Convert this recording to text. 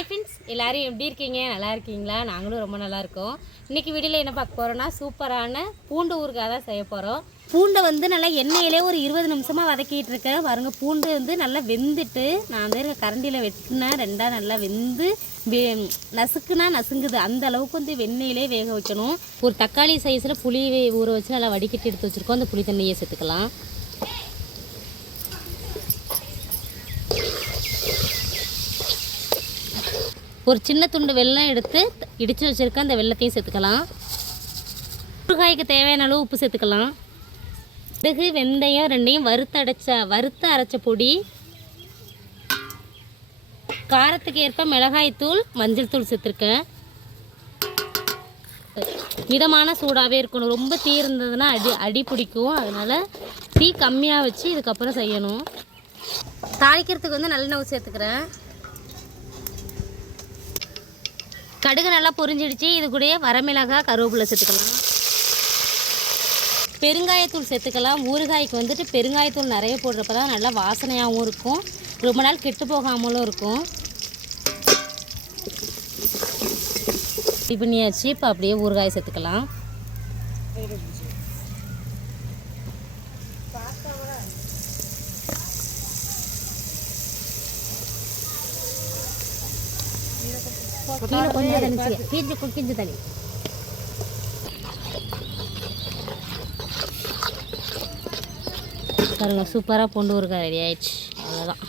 Hi friends, எல்லோரும் எப்படி இருக்கீங்க? நல்லா இருக்கீங்களா? நாங்களும் ரொம்ப நல்லா இருக்கோம். இன்றைக்கி வீடியோவில் என்ன பார்க்க போகிறோன்னா, சூப்பரான பூண்டு ஊறுகாய் தான் செய்ய போகிறோம். பூண்டை நல்லா எண்ணெயிலே ஒரு 20 நிமிஷமாக வதக்கிட்டு இருக்கேன். பாருங்கள், பூண்டு நல்லா வெந்துட்டு நான் கரண்டியில் வெட்டினேன். ரெண்டாக நல்லா வெந்து நசுக்குனா நசுங்குது. அந்த அளவுக்கு வெண்ணெயிலே வேக வைக்கணும். ஒரு தக்காளி சைஸில் புளி ஊற வச்சு நல்லா வடிகட்டி எடுத்து வச்சுருக்கோம். அந்த புளி தண்ணியை சேர்த்துக்கலாம். ஒரு சின்ன துண்டு வெல்லம் எடுத்து இடித்து வச்சுருக்க அந்த வெல்லத்தையும் சேர்த்துக்கலாம். ஊறுகாய்க்கு தேவையான அளவு உப்பு சேர்த்துக்கலாம். கடுகு, வெந்தயம் ரெண்டையும் வறுத்து அரைச்ச பொடி, காரத்துக்கு ஏற்ப மிளகாய்த்தூள், மஞ்சள் தூள் சேர்த்துருக்கேன். மிதமான சூடாகவே இருக்கணும். ரொம்ப தீ இருந்ததுன்னா அடி பிடிக்கும். அதனால் தீ கம்மியாக வச்சு இதுக்கப்புறம் செய்யணும். தாளிக்கிறதுக்கு நல்லெண்ணெய் சேர்த்துக்கிறேன். கடுகு நல்லா பொரிஞ்சிடுச்சு. இது கூட வரமிளகாய், கருவேப்பிலை சேர்த்துக்கலாம். பெருங்காயத்தூள் சேர்த்துக்கலாம். ஊறுகாய்க்கு பெருங்காயத்தூள் நிறைய போடுறப்ப தான் நல்லா வாசனையாகவும் இருக்கும், ரொம்ப நாள் கெட்டு போகாமலும் இருக்கும். பண்ணியாச்சு. இப்போ அப்படியே ஊறுகாய் சேர்த்துக்கலாம். கீழே கொஞ்சம் தண்ணி கொஞ்சம் தண்ணி. பாருங்க, சூப்பராக பூண்டு ஊறுகாய் ரெடி ஆயிடுச்சு. அவ்வளோதான்.